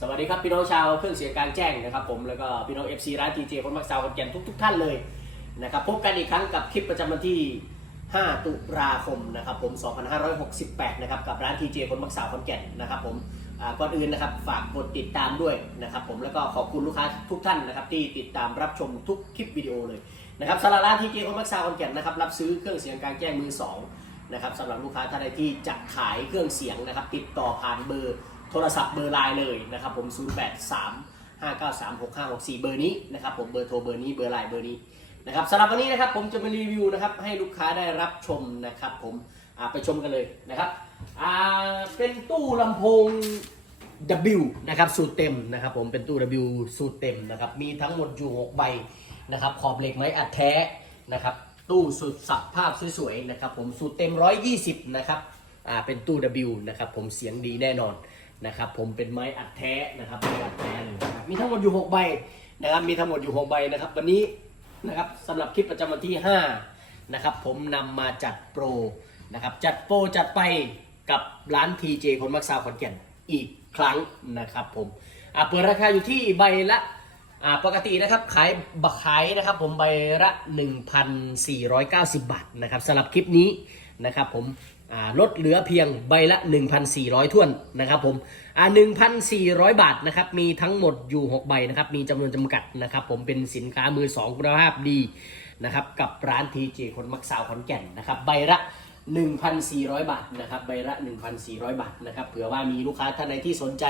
สวัสดีครับพี่น้องชาวเครื่องเสียงกางแจ้งนะครับผมแล้วก็พี่น้อง FC ร้านทีเจคนมักซาวคนแก่นทุกทุกท่านเลยนะครับพบกันอีกครั้งกับคลิปประจำวันที่ 5 ตุลาคมนะครับผม 2568 นะครับกับร้านทีเจคนมักซาวคนแก่นนะครับผมก่อนอื่นนะครับฝากกดติดตามด้วยนะครับผมแล้วก็ขอบคุณลูกค้าทุกท่านนะครับที่ติดตามรับชมทุกคลิปวิดีโอเลยนะครับสำหรับร้านทีเจคนมักซาวคนแก่นนะครับรับซื้อเครื่องเสียงกางแจ้งมือสองนะครับสำหรับลูกค้าท่านใดที่จะขายเครื่องเสียงนะครับติดต่อผ่านเบอร์ โทรศัพท์เบอร์ไลน์เลยนะครับผม 083 593 6564 เบอร์นี้นะครับผมเบอร์โทรเบอร์นี้เบอร์ไลน์เบอร์นี้นะครับสำหรับวันนี้นะครับผมจะมารีวิวนะครับให้ลูกค้าได้รับชมนะครับผมไปชมกันเลยนะครับเป็นตู้ลำโพง W นะครับสูตรเต็มนะครับผมเป็นตู้ W สูตรเต็มนะครับมีทั้งหมดอยู่ 6 ใบนะครับขอบเหล็กไม้อัดแท้นะครับตู้สุดสับภาพสวยๆนะครับผมสูตรเต็ม 120 นะครับอ่าเป็นตู้ W นะครับผมเสียงดีแน่นอน นะครับผมเป็นไม้อัดแท้นะครับไม้อัดแท้เลยนะครับมีทั้งหมดอยู่6ใบนะครับมีทั้งหมดอยู่6ใบนะครับวันนี้นะครับสำหรับคลิปประจำวันที่5นะครับผมนำมาจัดโปรนะครับจัดโปรจัดไปกับร้าน TJ คนมักซาวขอนแก่นอีกครั้งนะครับผมอ่าเปิดราคาอยู่ที่ใบละอ่าปกตินะครับขายบักขายนะครับผมใบละ 1,490 บาทนะครับสำหรับคลิปนี้นะครับผม ลดเหลือเพียงใบละ 1,400ท้วนนะครับผมอ่า1,400 บาทนะครับ มีทั้งหมดอยู่ 6 ใบนะครับ มีจำนวนจำกัดนะครับ ผมเป็นสินค้ามือ 2 คุณภาพดีนะครับ กับร้านทีเจคนมักสาวขอนแก่นนะครับ ใบละ 1,400 บาทนะครับ ใบละ 1,400 บาทนะครับ เผื่อว่ามีลูกค้าท่านใดที่สนใจ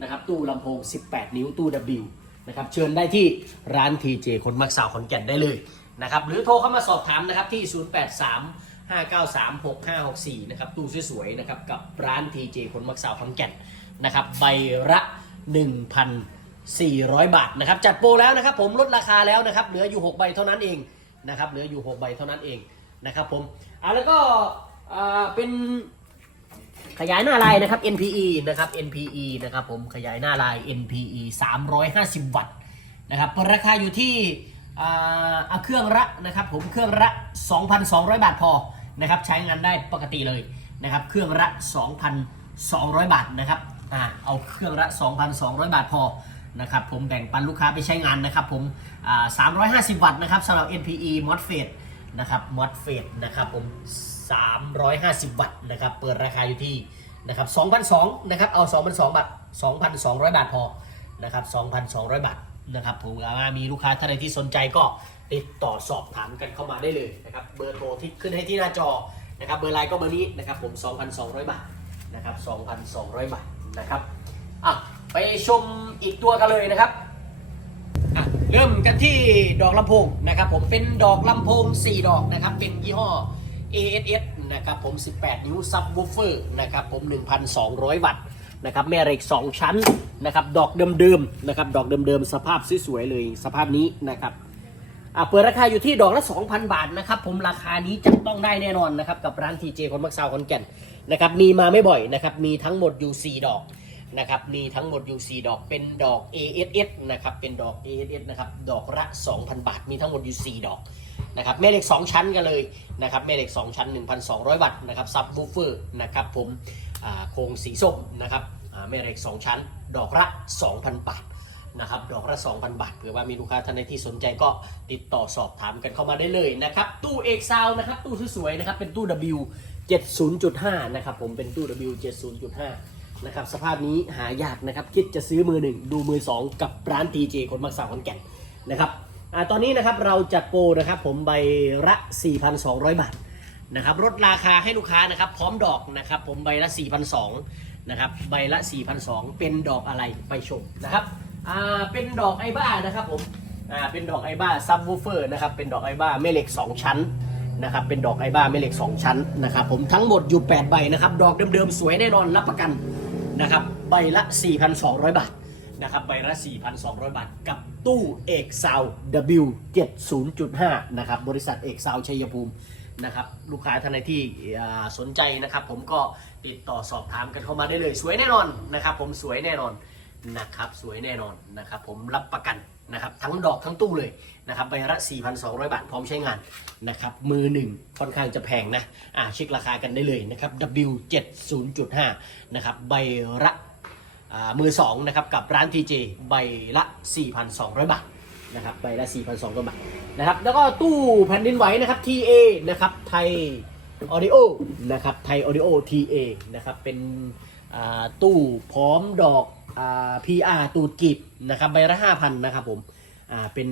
นะครับ ตู้ลำโพง 18 นิ้วตู้ W นะครับ เชิญได้ที่ร้าน TJ คนมักสาวขอนแก่นได้เลยนะครับ หรือโทรเข้ามาสอบถามนะครับที่ 083 593 6564 นะครับตู้สวยๆนะครับกับร้าน TJ คนมักสาวขอนแก่นนะครับใบละ 1,400 บาทนะครับจัดโปรแล้วนะครับผมลดราคาแล้วนะครับเหลืออยู่ 6 ใบเท่านั้นเองนะครับเหลืออยู่ 6 ใบเท่านั้นเองนะครับผมอ่าแล้วก็อ่าเป็นขยายหน้าลายนะครับ NPE นะครับ NPE นะครับผมขยายหน้าลาย NPE 350 วัตต์นะครับเปิดราคาอยู่ที่อ่าเครื่องละนะครับผมเครื่องละ2,200 บาทพอ นะครับใช้งานได้ปกติเลยนะครับเครื่องละ 2,200 บาทนะครับอ่าเอาเครื่องละ 2,200 บาทพอนะครับผมแบ่งปันลูกค้าไปใช้งานนะครับผมอ่า350 วัตต์นะครับสำหรับ NPE MOSFET นะครับ MOSFET นะครับผม 350 วัตต์นะครับเปิดราคาอยู่ที่นะครับ2,200นะครับเอา2,200บาท2,200 บาทพอนะครับ2,200 บาท นะครับผมว่ามีลูกค้าท่านใดที่สนใจก็ติดต่อสอบถามกันเข้ามาได้เลยนะครับเบอร์โทรที่ขึ้นให้ที่หน้าจอนะครับเบอร์ไลน์ก็เบอร์นี้นะครับผม 2,200 บาทนะครับ 2,200 บาทนะครับอะไปชมอีกตัวกันเลยนะครับอะเริ่มกันที่ดอกลำโพงนะครับผมเป็นดอกลำโพง 4 ดอกนะครับเป็นยี่ห้อ ASS นะครับผม 18 นิ้วซับวูฟเฟอร์นะครับผม 1,200 วัตต์ นะครับแม่เหล็ก 2 ชั้นนะครับดอกเดิมๆนะครับดอกเดิมๆสภาพสวยๆเลยสภาพนี้นะครับอะเปิดราคาอยู่ที่ดอกละ 2,000 บาทนะครับผมราคานี้จะต้องได้แน่นอนนะครับกับร้าน TJ คนมักซาวคอนแก่นนะครับมีมาไม่บ่อยนะครับมีทั้งหมดอยู่ 4 ดอกนะครับมีทั้งหมดอยู่ 4 ดอกเป็นดอก ASS นะครับเป็นดอก ASS นะครับดอกละ 2,000 บาท มีทั้งหมดอยู่ 4 ดอกนะครับแม่เหล็ก 2 ชั้นกันเลยนะครับแม่เหล็ก 2 ชั้น 1,200 วัตต์นะครับซับวูฟเฟอร์นะครับผม โครงสีส้มนะครับแม่เหล็ก 2 ชั้น ดอกละ 2,000 บาทนะครับดอกละ 2,000 บาทเผื่อว่ามีลูกค้าท่านใดที่สนใจก็ติดต่อสอบถามกันเข้ามาได้เลยนะครับ ตู้เอกซาวนะครับ ตู้สวยๆนะครับ เป็นตู้ W 70.5 นะครับ ผมเป็นตู้ W 70.5 นะครับ สภาพนี้หายากนะครับ คิดจะซื้อมือหนึ่งดูมือสองกับร้าน TJ คนมักสาวขอนแก่นนะครับอตอนนี้นะครับเราจัดโปรนะครับผมใบละ 4,200 บาท นะครับลดราคาให้ลูกค้านะครับ พร้อมดอกนะครับ ผมใบละ 4,200นะครับใบละ4,200เป็นดอกอะไรไปชมนะครับอ่าเป็นดอกไอบ้านะครับผมอ่าเป็นดอกไอบ้าซับวูเฟอร์นะครับเป็นดอกไอบ้าแม่เหล็ก 2 ชั้นนะครับเป็นดอกไอบ้าแม่เหล็ก 2 ชั้นนะครับผมทั้งหมดอยู่ 8 ใบนะครับดอกเดิมๆ สวยแน่นอนรับประกันนะครับใบละ 4,200 บาทนะครับใบละ 4,200 บาท กับตู้เอกซาว W70.5 นะครับบริษัทเอกซาวชัยภูมิ นะครับลูกค้าท่านใดที่สนใจนะครับ ผมก็ติดต่อสอบถามกันเข้ามาได้เลย สวยแน่นอนนะครับ ผมสวยแน่นอนนะครับสวยแน่นอนนะครับผมรับประกันนะครับทั้งดอกทั้งตู้เลยนะครับใบละ 4,200 บาทพร้อมใช้งานนะครับมือหนึ่งค่อนข้างจะแพงนะอ่าเช็คราคากันได้เลยนะครับ W70.5 นะครับใบละมือสองนะครับกับร้าน TJ ใบละ 4,200 บาท นะครับใบละ 4,200บาทนะครับ แล้วก็ตู้แผ่นดินไหวนะครับ TA นะครับไทยออดิโอนะครับไทยออดิโอ TA นะครับเป็นตู้พร้อมดอกอ PR ตูดกีบนะครับใบละ 5,000นะครับผมเป็น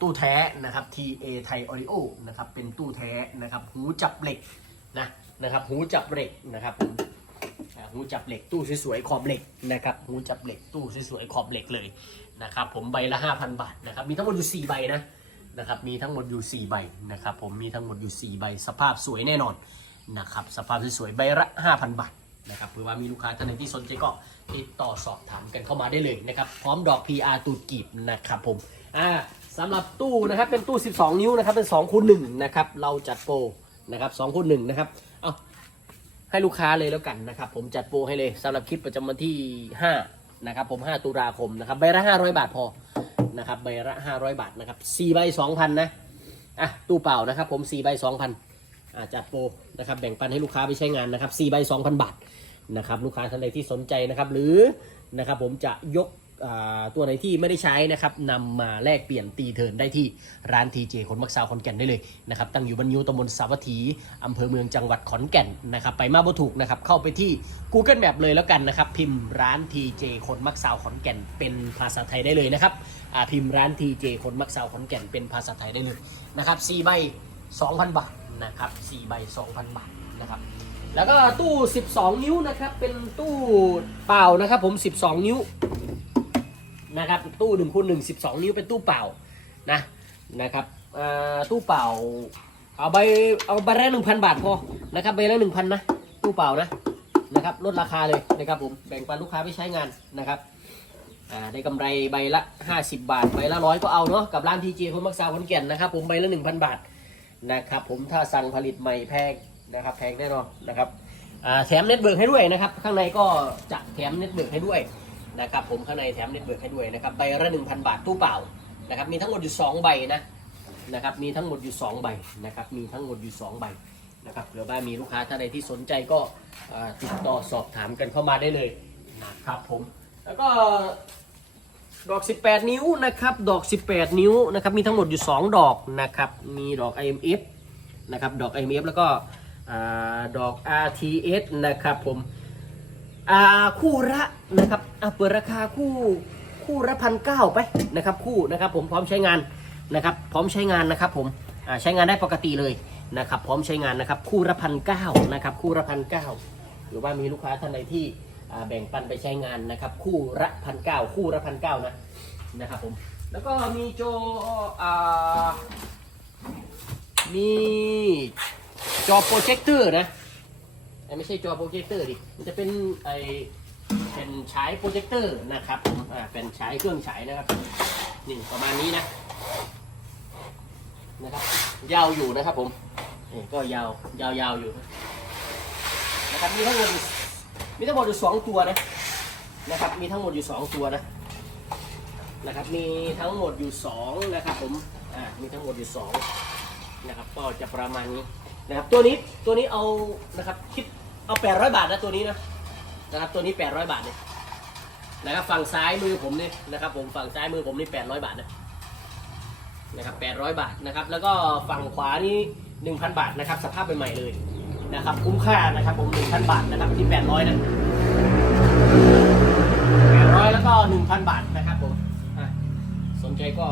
ตู้แท้นะครับ TA ไทยออดิโอนะครับเป็นตู้แท้นะครับหูจับเหล็กนะนะครับหูจับเหล็กนะครับผมหูจับเหล็กตู้สวยๆขอบเหล็กนะครับหูจับเหล็กตู้สวยๆขอบเหล็กเลย นะครับผมใบละ 5,000 บาทนะครับมีทั้งหมดอยู่ 4 ใบนะนะครับมีทั้งหมดอยู่ 4 ใบนะครับผมมีทั้งหมดอยู่ 4 ใบ สภาพสวยแน่นอนนะครับสภาพสวยๆใบละ 5,000 บาทนะครับเผื่อว่ามีลูกค้าท่านไหนที่สนใจก็ติดต่อสอบถามกันเข้ามาได้เลยนะครับพร้อมดอก PR ตูดกีบนะครับผมอ่าสำหรับตู้นะครับเป็นตู้ 12 นิ้วนะครับเป็น2คูณ1นะครับเราจัดโปรนะครับ2คูณ1นะครับเอาให้ลูกค้าเลยแล้วกันนะครับผมจัดโปรให้เลยสำหรับคลิปประจำวันที่ 5 นะครับผม 5 ตุลาคมนะครับใบละ 500 บาทพอนะครับใบละ 500 บาทนะครับ4ใบ2,000 นะอะตู้เปล่านะครับผม4ใบ2,000อะจัดโปรนะครับแบ่งปันให้ลูกค้าไปใช้งานนะครับ4ใบ2,000 บาทนะครับลูกค้าท่านใดที่สนใจนะครับหรือนะครับผมจะยก ตัวไหนที่ไม่ได้ใช้นะครับนำมาแลกเปลี่ยนตีเทินได้ที่ร้าน TJ ขนมักซาวขอนแก่นได้เลยนะครับตั้งอยู่บรรยูตำบลสาวัตถีอำเภอเมืองจังหวัดขอนแก่นนะครับไปมาบ่ถูกนะครับเข้าไปที่ Google Map เลยแล้วกันนะครับพิมพ์ร้าน TJ คนมักซาวขอนแก่นเป็นภาษาไทยได้เลยนะครับพิมพ์ร้าน TJ คนมักซาวขอนแก่นเป็นภาษาไทยได้เลยนะครับ4ใบ2,000 บาทนะครับ4ใบ2,000 บาทนะครับแล้วก็ตู้ 12 นิ้วนะครับเป็นตู้เปล่านะครับผม 12 นิ้ว นะครับตู้1คูณ1 12 นิ้วเป็นตู้เปล่านะนะครับตู้เปล่าเอาใบเอาใบละ1,000บาทพอนะครับใบละ1,000นนะตู้เปล่านะนะครับลดราคาเลยนะครับผมแบ่งปันลูกค้าไปใช้งานนะครับได้กำไรใบละ 50 บาทใบละร้อยก็เอาเนาะกับร้านทีเจคนมักซาวขอนแก่นนะครับผมใบละ 1,000 บาทนะครับผมถ้าสั่งผลิตใหม่แพงนะครับแพงแน่นอนนะครับแถมเน็ตเบิร์กให้ด้วยนะครับข้างในก็จะแถมเน็ตเบิร์กให้ด้วย นะครับผมข้างในแถมเน็ตเบิร์กให้ด้วยนะครับใบละหนึ่งพันบาทตู้เปล่านะครับมีทั้งหมดอยู่ 2 ใบนะนะครับมีทั้งหมดอยู่ 2 ใบนะครับมีทั้งหมดอยู่ 2 ใบนะครับเผื่อว่ามีลูกค้าท่านใดที่สนใจก็ติดต่อสอบถามกันเข้ามาได้เลยนะครับผมแล้วก็ดอก 18 นิ้วนะครับดอก 18 นิ้วนะครับมีทั้งหมดอยู่ 2 ดอกนะครับมีดอก IMF นะครับดอก IMF แล้วก็อ่าดอก RTS นะครับผม อ่าคู่ละนะครับอะเปิดราคาคู่คู่ละพันเก้าไปนะครับคู่นะครับผมพร้อมใช้งานนะครับพร้อมใช้งานนะครับผมอ่าใช้งานได้ปกติเลยนะครับพร้อมใช้งานนะครับคู่ละพันเก้านะครับคู่ละพันเก้าหรือว่ามีลูกค้าท่านใดที่แบ่งปันไปใช้งานนะครับคู่ละพันเก้าคู่ละพันเก้านะนะครับผมแล้วก็มีโจอมีจอโปรเจคเตอร์นะ ไม่ใช่จอโปรเจคเตอร์ดิ มันจะเป็นไอเป็นฉายโปรเจคเตอร์นะครับผมอ่าเป็นฉายเครื่องฉายนะครับนี่ประมาณนี้นะนะครับ ยาวอยู่นะครับผมนี่ก็ยาวยาวยาวอยู่นะครับมีทั้งหมดมีทั้งหมดอยู่สองตัวนะนะครับ มีทั้งหมดอยู่สองตัวนะนะครับ มีทั้งหมดอยู่สองนะครับผมอ่ามีทั้งหมดอยู่สองนะครับก็จะประมาณนี้นะครับตัวนี้ตัวนี้เอานะครับคิด เอาแปดร้อยบาทนะตัวนี้นะนะครับตัวนี้แปดร้อยบาทเนี่ยนะครับฝั่งซ้ายมือผมเนี่ยนะครับผมฝั่งซ้ายมือผมนี่แปดร้อยบาทนะนะครับแปดร้อยบาทนะครับแล้วก็ฝั่งขวานี่หนึ่งพันบาทนะครับสภาพใหม่ๆเลยนะครับคุ้มค่านะครับผมหนึ่งพันบาทนะครับที่แปดร้อยนะแปดร้อยแล้วก็หนึ่งพันบาทนะครับผมสนใจก็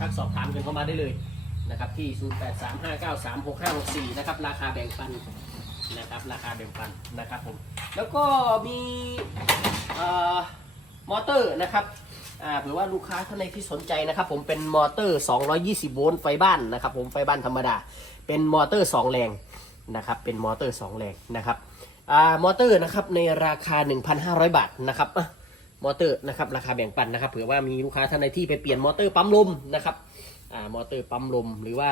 ทักสอบถามกันเข้ามาได้เลยนะครับที่ 0 8 3 5 9 3 6 5 6 4 นะครับ ราคาแบ่งปัน นะครับ ราคาแบ่งปันนะครับผมแล้วก็มีออมอเตอร์นะครับเผื่อว่าลูกค้าท่านใดที่สนใจนะครับ ผมเป็นมอเตอร์ 220 โวลต์ไฟบ้านนะครับผมไฟบ้านธรรมดา เป็นมอเตอร์ 2 แรงนะครับเป็นมอเตอร์ 2 แรงนะครับอมอเตอร์นะครับในราคา 1,500 บาทนะครับมอเตอร์นะครับราคาแบ่งปันนะครับเผื่อว่ามีลูกค้าท่านใดที่ไปเปลี่ยนมอเตอร์ปั๊มลมนะครับอมอเตอร์ปั๊มลมหรือว่า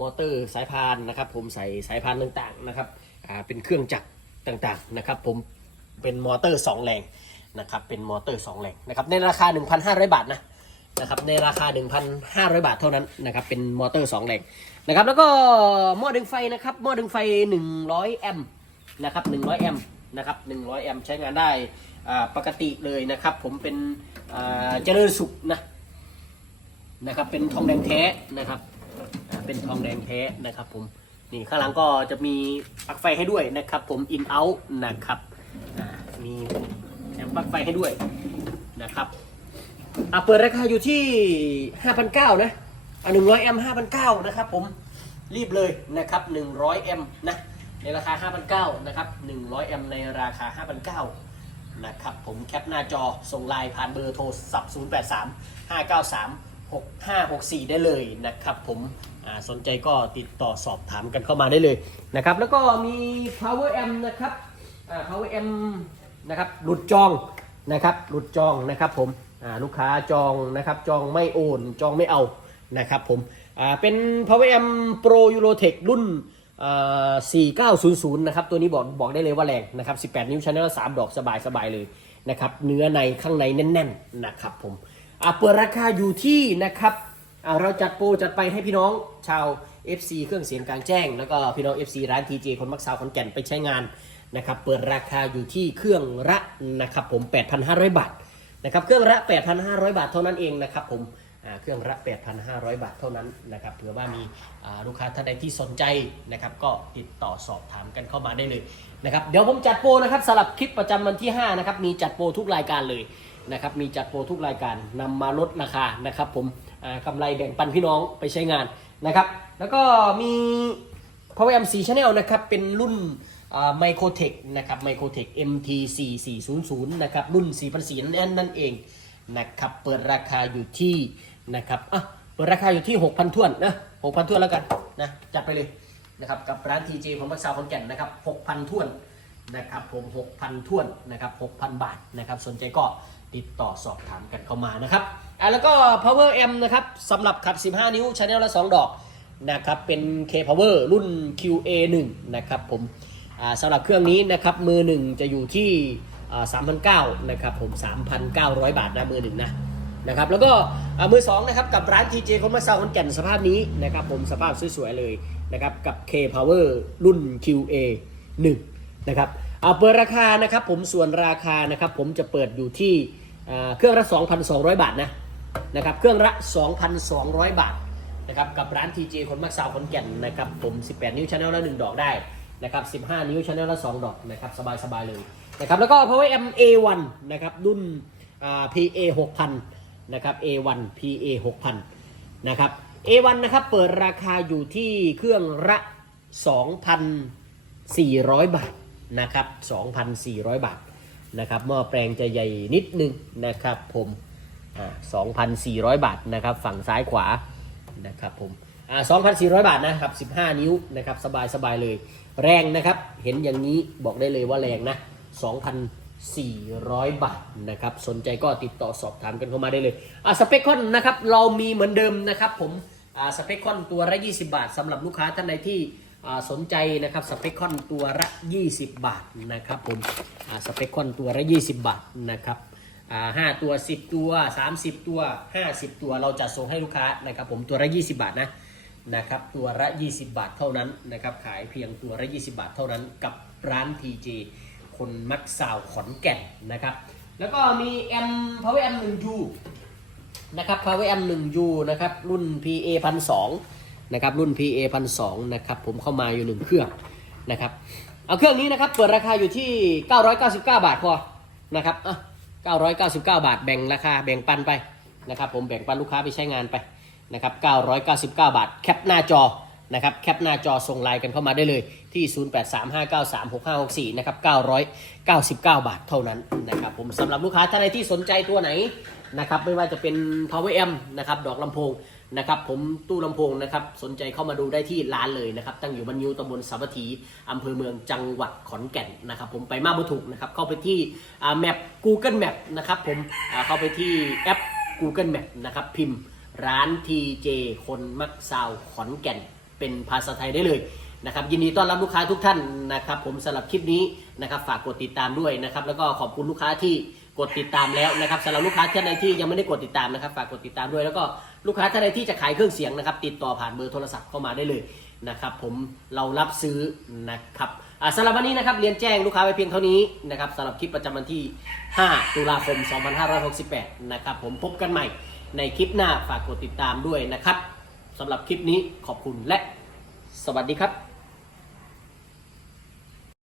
มอเตอร์สายพานนะครับ ผมใส่สายพานต่างๆนะครับเป็นเครื่องจักรต่างๆนะครับ ผมเป็นมอเตอร์ 2 แรงนะครับ เป็นมอเตอร์ 2 แรงนะครับในราคา 1,500 บาทนะนะครับในราคา 1,500 บาทเท่านั้นนะครับเป็นมอเตอร์ 2 แรงนะครับแล้วก็หม้อดึงไฟนะครับหม้อดึงไฟ 100 แอมป์นะครับ100 แอมป์นะครับ100 แอมป์ใช้งานได้อ่าปกติเลยนะครับ ผมเป็นอ่าเจริญสุขนะนะครับเป็นทองแดงแท้นะครับ อ่าเป็นทองแดงแท้นะครับผมนี่ข้างหลังก็จะมีปลั๊กไฟให้ด้วยนะครับ ผมอินเอานะครับอ่ามีแถมปลั๊กไฟให้ด้วยนะครับอ่าเปิดราคาอยู่ที่ 5,900นะอ่า100แอมป์5,900นะครับผมรีบเลยนะครับ100แอมป์นะในราคา 5,900นะครับ100แอมป์ในราคา 5,900นะครับผมแคปหน้าจอส่งไลน์ผ่านเบอร์โทรศัพท์083 593 6564 ได้เลยนะครับผมสนใจก็ติดต่อสอบถามกันเข้ามาได้เลยนะครับแล้วก็มี power amp นะครับ power amp นะครับหลุดจองนะครับหลุดจองนะครับผมลูกค้าจองนะครับจองไม่โอนจองไม่เอานะครับผมเป็น power amp pro eurotech รุ่นเอ่อ4900 นะครับ ตัวนี้บอกบอกได้เลยว่าแรงนะครับ 18 นิ้วชแนละ3ดอกสบายสบายเลยนะครับ เนื้อในข้างในแน่น ๆ นะครับผม อะเปิดราคาอยู่ที่นะครับอะเราจัดโปรจัดไปให้พี่น้องชาว FC เครื่องเสียงกลางแจ้ง แล้วก็พี่น้อง FC ร้าน TJ คนมักสาวขอนแก่นไปใช้งานนะครับเปิดราคาอยู่ที่เครื่องละนะครับผม 8,500 บาทนะครับเครื่องละ 8,500 บาทเท่านั้นเองนะครับผมเครื่องละ 8,500 บาทเท่านั้นนะครับเผื่อว่ามีลูกค้าท่านใดที่สนใจนะครับก็ติดต่อสอบถามกันเข้ามาได้เลยนะครับเดี๋ยวผมจัดโปรนะครับสำหรับคลิปประจำวันที่5นะครับมีจัดโปรทุกรายการเลย นะครับมีจัดโปรทุกรายการนำมาลดราคานะครับ ผมอ่ากำไรแบ่งปันพี่น้องไปใช้งานนะครับ แล้วก็มี Power M4 Channel นะครับเป็นรุ่นไมโครเทคนะครับไมโครเทค MT 4400นะครับรุ่น4,400นั่นนั่นเองนะครับเปิดราคาอยู่ที่นะครับอะเปิดราคาอยู่ที่ 6,000ท้วนนะ6,000ท้วนแล้วกันนะจัดไปเลยนะครับกับร้าน TJ ของมักซาวขอนแก่นนะครับ6,000ท้วนนะครับผม6,000ท้วนนะครับ6,000 บาทนะครับสนใจก็ ติดต่อสอบถามกันเข้ามานะครับอะแล้วก็ Power M นะครับสำหรับขับ 15 นิ้วช n แนลละ 2 ดอกนะครับเป็น K Power รุ่น QA1 นะครับผมสำหรับเครื่องนี้นะครับมือหนึ่งจะอยู่ที่สามพันเก้า3,900นะครับผม 3,900 บาทนะมือหนึ่งนะนะครับแล้วก็มือสองนะครับกับร้าน TJ คนมาซาวคนแก่นสภาพนี้นะครับผมสภาพสวยๆเลยนะครับกับ K Power รุ่น QA1 นะครับเอาเปิดราคานะครับผมส่วนราคานะครับผมจะเปิดอยู่ที่ เครื่องละ 2,200 บาทนะนะครับเครื่องละ 2,200 บาทนะครับกับร้าน TJ คนมักสาวคนแก่นนะครับผม 18 นิ้วช n แนลละ 1 ดอกได้นะครับ15 นิ้วช n แนลละ 2 ดอกนะครับสบายๆเลยนะครับแล้วก็ Power M A1 นะครับรุ่นอ่า PA 6000นะครับ A1 PA 6000นะครับ A1 นะครับเปิดราคาอยู่ที่เครื่องละ2,400 บาทนะครับ2,400 บาท นะครับหม้อแปลงจะใหญ่นิดนึงนะครับผมอ่า2,400 บาทนะครับฝั่งซ้ายขวานะครับผมอ่า2,400 บาทนะครับ 15 นิ้วนะครับสบายสบายเลย แรงนะครับ เห็นอย่างนี้บอกได้เลยว่าแรงนะ 2,400 บาทนะครับ สนใจก็ติดต่อสอบถามกันเข้ามาได้เลยอ่าสเปคคอนนะครับเรามีเหมือนเดิมนะครับผมอ่าสเปคคอนตัวละ 20 บาทสำหรับลูกค้าท่านใดที่ สนใจนะครับสเปคคอนตัวละ 20 บาทนะครับผมสเปคคอนตัวละ 20 บาทนะครับห้าตัว 10 ตัว 30 ตัว 50 ตัวเราจะส่งให้ลูกค้านะครับผมตัวละ 20 บาทนะนะครับตัวละ 20 บาทเท่านั้นนะครับขายเพียงตัวละ 20 บาทเท่านั้นกับร้าน TJ คนมักสาวขอนแก่นนะครับแล้วก็มีแอม power M 1 U นะครับ power M 1 U นะครับรุ่น PA 1,200 นะครับรุ่น PA 1,200นะครับผมเข้ามาอยู่1เครื่องนะครับเอาเครื่องนี้นะครับเปิดราคาอยู่ที่ 999 บาทพอนะครับอะ999 บาทแบ่งราคาแบ่งปันไปนะครับผมแบ่งปันลูกค้าไปใช้งานไปนะครับ999 บาทแคปหน้าจอนะครับแคปหน้าจอส่งไลน์กันเข้ามาได้เลยที่ 0835936564 นะครับ 999 บาทเท่านั้นนะครับผมสำหรับลูกค้าท่านใดที่สนใจตัวไหนนะครับไม่ว่าจะเป็น power amp นะครับดอกลำโพง นะครับผมตู้ลำโพงนะครับสนใจเข้ามาดูได้ที่ร้านเลยนะครับ ตั้งอยู่บ้านยูตำบลสาวัตถีอำเภอเมืองจังหวัดขอนแก่นนะครับ ผมไปมาบุถูกนะครับ เข้าไปที่แมป Google Map นะครับผมเข้าไปที่แอป Google Map นะครับ พิมพ์ร้าน TJ คนมักซาวขอนแก่น เป็นภาษาไทยได้เลยนะครับยินดีต้อนรับลูกค้าทุกท่านนะครับ ผมสำหรับคลิปนี้นะครับ ฝากกดติดตามด้วยนะครับ แล้วก็ขอบคุณลูกค้าที่กดติดตามแล้วนะครับสำหรับลูกค้าท่านใดที่ยังไม่ได้กดติดตามนะครับ ฝากกดติดตามด้วยแล้วก็ ลูกค้าท่านใดที่จะขายเครื่องเสียงนะครับ ติดต่อผ่านเบอร์โทรศัพท์เข้ามาได้เลยนะครับผมเรารับซื้อนะครับสำหรับวันนี้นะครับเรียนแจ้งลูกค้าไปเพียงเท่านี้นะครับสำหรับคลิปประจำวันที่ 5 ตุลาคม 2568 นะครับผมพบกันใหม่ในคลิปหน้าฝากกดติดตามด้วยนะครับสำหรับคลิปนี้ขอบคุณและสวัสดีครับ